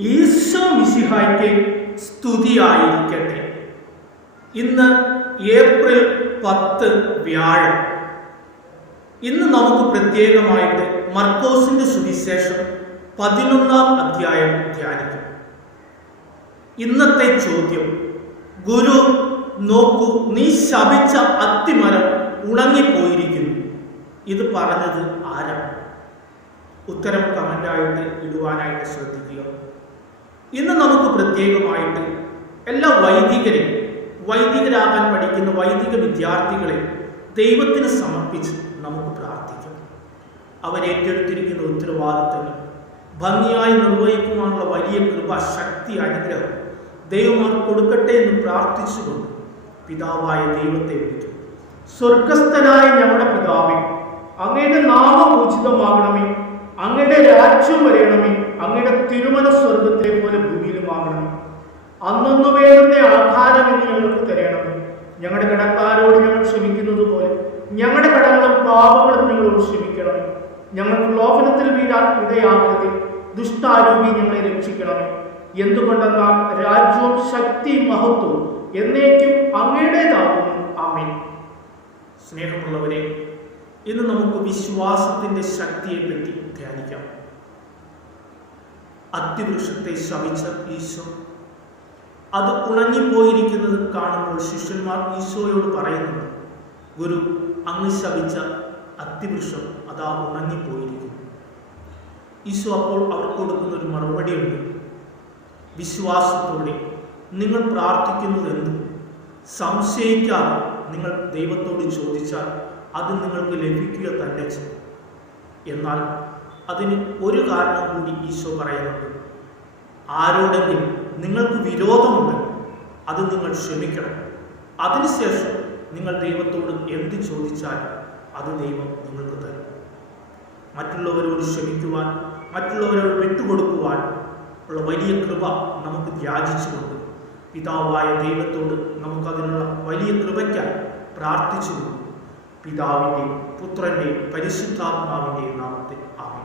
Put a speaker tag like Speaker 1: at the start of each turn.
Speaker 1: ഈശോ മിശിഹായ്ക്ക് സ്തുതിയായിരിക്കട്ടെ. ഇന്ന് ഏപ്രിൽ പത്ത് വ്യാഴം. ഇന്ന് നമുക്ക് പ്രത്യേകമായിട്ട് മർക്കോസിന്റെ സുവിശേഷം പതിനൊന്നാം അധ്യായം ധ്യാനിക്കും. ഇന്നത്തെ ചോദ്യം ഗുരു നോക്കൂ നീ ശപിച്ച അത്തിമരം ഉണങ്ങിപ്പോയിരിക്കുന്നു. ഇത് പറഞ്ഞത് ആരാണ്? ഉത്തരം കമന്റായിട്ട് ഇടുവാനായിട്ട് ശ്രദ്ധിക്കുക. ഇന്ന് നമുക്ക് പ്രത്യേകമായിട്ട് എല്ലാ വൈദികരെയും വൈദികരാകാൻ പഠിക്കുന്ന വൈദിക വിദ്യാർത്ഥികളെ ദൈവത്തിന് സമർപ്പിച്ച് നമുക്ക് പ്രാർത്ഥിക്കാം. അവരേറ്റെടുത്തിരിക്കുന്ന ഉത്തരവാദിത്തങ്ങൾ ഭംഗിയായി നിർവഹിക്കുവാനുള്ള വലിയ കൃപ ശക്തി അനുഗ്രഹം ദൈവമാർ കൊടുക്കട്ടെ എന്ന് പ്രാർത്ഥിച്ചുകൊണ്ട് പിതാവായ ദൈവത്തെ വിളിക്കും സ്വർഗസ്ഥനായ ഞങ്ങളുടെ പിതാവേ അങ്ങയുടെ നാമം ഉചിതമാകണമേ അങ്ങയുടെ രാജ്യം വരയണമേ അങ്ങയുടെ തിരുമല സ്വർഗത്തെ പോലെ ഭൂമിയിലുമാകണമേ അന്നൊന്നു വേണ്ടുന്ന ആഹാരം എന്ന് ഞങ്ങൾക്ക് തരണം. ഞങ്ങളുടെ കടക്കാരോട് ഞങ്ങൾ ക്ഷമിക്കുന്നത് പോലെ ഞങ്ങളുടെ കടങ്ങളും പാപങ്ങളും ഞങ്ങളോട് ക്ഷമിക്കണം. ഞങ്ങൾ ലോഭനത്തിൽ വീഴാൻ ഇടയാകരുത്. ദുഷ്ടാരൂപി ഞങ്ങളെ രക്ഷിക്കണം എന്തുകൊണ്ടെന്നാൽ രാജ്യവും ശക്തി മഹത്വവും എന്നേക്കും അങ്ങയുടേതാകുന്നു. ആമേൻ. സ്നേഹമുള്ളവരെ ഇന്ന് നമുക്ക് വിശ്വാസത്തിന്റെ ശക്തിയെ പറ്റി ധ്യാനിക്കാം. അത്തിവൃക്ഷത്തെ ശവിച്ച ഈശോ. അത് ഉണങ്ങിപ്പോയിരിക്കുന്നത് കാണുമ്പോൾ ശിഷ്യന്മാർ ഈശോയോട് പറയുന്നുണ്ട് ഗുരു അങ്ങ് ശവിച്ച അത്തിവൃക്ഷം അതാ ഉണങ്ങിപ്പോയിരിക്കുന്നു. ഈശോ അപ്പോൾ അവർക്ക് കൊടുക്കുന്ന ഒരു മറുപടിയുണ്ട് വിശ്വാസത്തോടെ നിങ്ങൾ പ്രാർത്ഥിക്കുന്നത് എന്തും സംശയിക്കാതെ നിങ്ങൾ ദൈവത്തോട് ചോദിച്ചാൽ അത് നിങ്ങൾക്ക് ലഭിക്കുക തന്നെ ചെയ്യും. എന്നാൽ അതിന് ഒരു കാരണം കൂടി ഈശോ പറയുന്നുണ്ട്. ആരോടെങ്കിലും നിങ്ങൾക്ക് വിരോധമുണ്ട് അത് നിങ്ങൾ ക്ഷമിക്കണം. അതിനുശേഷം നിങ്ങൾ ദൈവത്തോട് എന്ത് ചോദിച്ചാലും അത് ദൈവം നിങ്ങൾക്ക് തരും. മറ്റുള്ളവരോട് ക്ഷമിക്കുവാൻ മറ്റുള്ളവരോട് വിട്ടുകൊടുക്കുവാൻ ഉള്ള വലിയ കൃപ നമുക്ക് യാചിച്ചുകൊണ്ട് പിതാവായ ദൈവത്തോട് നമുക്കതിനുള്ള വലിയ കൃപയ്ക്കായി പ്രാർത്ഥിച്ചുകൊണ്ട് പിതാവിന്റെയും പുത്രന്റെയും പരിശുദ്ധാത്മാവിന്റെയും നാമത്തെ നാമത്തിൽ